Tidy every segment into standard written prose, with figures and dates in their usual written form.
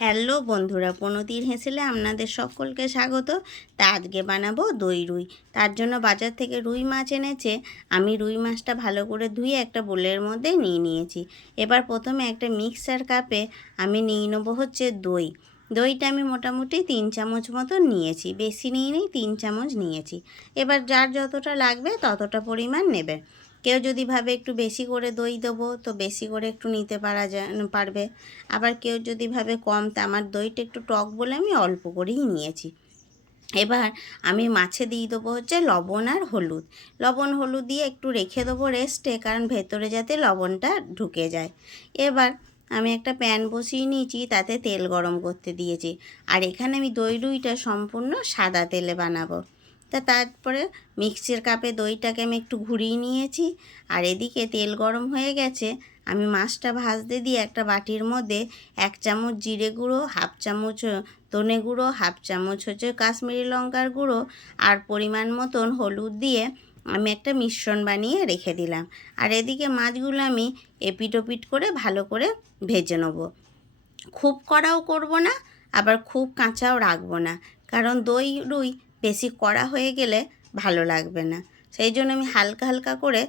Hello বন্ধুরা, প্রণতির হেসেলে আপনাদের সকলকে স্বাগত। তা আজকে বানাবো দই রুই। তার জন্য বাজার থেকে রুই মাছ এনেছে। আমি রুই মাছটা ভালো করে ধুয়ে একটা বোলের মধ্যে নিয়ে নিয়েছি। এবার প্রথমে একটা মিক্সার কাপে আমি নিয়ে নেবো হচ্ছে দই। দইটা আমি মোটামুটি 3 চামচ মতো নিয়েছি, বেশি নিয়ে 3 চামচ নিয়েছি। এবার যার যতটা লাগবে ততটা পরিমাণ নেবে। কেউ যদি ভাবে একটু বেশি করে দই দেবো তো বেশি করে একটু নিতে পারবে। আবার কেউ যদি ভাবে কম, তা আমার দইটা একটু টক বলে আমি অল্প করেই নিয়েছি। এবার আমি মাছে দিয়ে দেবো হচ্ছে লবণ আর হলুদ। লবণ হলুদ দিয়ে একটু রেখে দেবো রেস্টে, কারণ ভেতরে যাতে লবণটা ঢুকে যায়। এবার আমি একটা প্যান বসিয়ে নিয়েছি, তাতে তেল গরম করতে দিয়েছি। আর এখানে আমি দই রুইটা সম্পূর্ণ সাদা তেলে বানাবো। তারপরে মিক্সির কাপে দইটাকে আমি একটু ঘুরিয়ে নিয়েছি। আর এদিকে তেল গরম হয়ে গেছে। আমি মাছটা ভাজতে দিয়ে একটা বাটির মধ্যে 1 চামচ জিরে গুঁড়ো, হাফ চামচ ধনে গুঁড়ো, হাফ চামচ হচ্ছে কাশ্মীরি লঙ্কার গুঁড়ো আর পরিমাণ মতন হলুদ দিয়ে আমি একটা মিশ্রণ বানিয়ে রেখে দিলাম। আর এদিকে মাছগুলো আমি এপিট ওপিট করে ভালো করে ভেজে নেব। খুব কড়াও করব না, আবার খুব কাঁচাও রাখবো না, কারণ দই রুই বেশি কড়া হয়ে গেলে ভালো লাগবে না। সেই জন্য আমি হালকা হালকা করে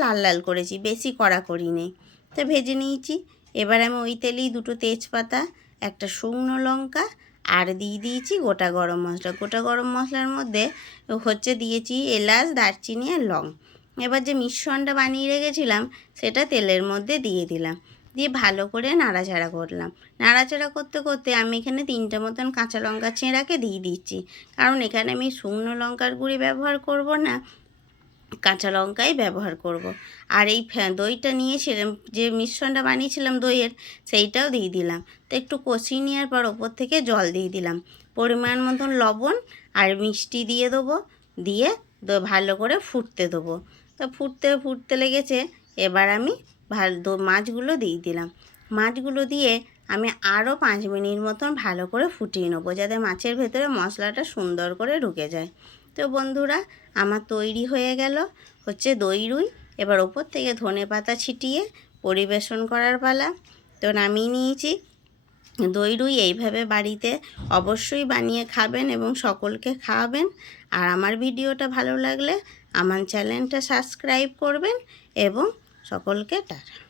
লাল লাল করেছি, বেশি কড়া করিনি। তো ভেজে নিয়েছি। এবার আমি ওই তেলেই 2টো তেজপাতা, একটা শুকনো লঙ্কা আর দিয়ে দিয়েছি গোটা গরম মশলা। গোটা গরম মশলার মধ্যে হচ্ছে দিয়েছি এলাচ, দারচিনি আর লং। এবার যে মিশ্রণটা বানিয়ে রেখেছিলাম সেটা তেলের মধ্যে দিয়ে দিলাম, দিয়ে ভালো করে নাড়াচাড়া করলাম। নাড়াচাড়া করতে করতে আমি এখানে 3টে মতন কাঁচা লঙ্কা ছেঁড়াকে দিয়ে দিচ্ছি, কারণ এখানে আমি শুকনো লঙ্কার গুঁড়ি ব্যবহার করব না, কাঁচা লঙ্কাই ব্যবহার করব। আর এই দইটা নিয়েছিলাম, যে মিশ্রণটা বানিয়েছিলাম দইয়ের, সেইটাও দিয়ে দিলাম। তো একটু কষিয়ে নেওয়ার পর ওপর থেকে জল দিয়ে দিলাম, পরিমাণ মতন লবণ আর মিষ্টি দিয়ে দেবো। দিয়ে ভালো করে ফুটতে দেবো। তো ফুটতে লেগেছে। এবার আমি মাছগুলো দিয়ে দিলাম। মাছগুলো দিয়ে আমি আরও 5 মিনিট মতন ভালো করে ফুটিয়ে নেবো, যাতে মাছের ভেতরে মশলাটা সুন্দর করে ঢুকে যায়। তো বন্ধুরা, আমার তৈরি হয়ে গেল হচ্ছে দই রুই। এবার ওপর থেকে ধনেপাতা ছিটিয়ে পরিবেশন করার পালা। তো নামিয়ে নিয়েছি। দই রুই এইভাবে বাড়িতে অবশ্যই বানিয়ে খাবেন এবং সকলকে খাওয়াবেন। আর আমার ভিডিওটা ভালো লাগলে আমার চ্যানেলটা সাবস্ক্রাইব করবেন এবং সকলকে টাটা।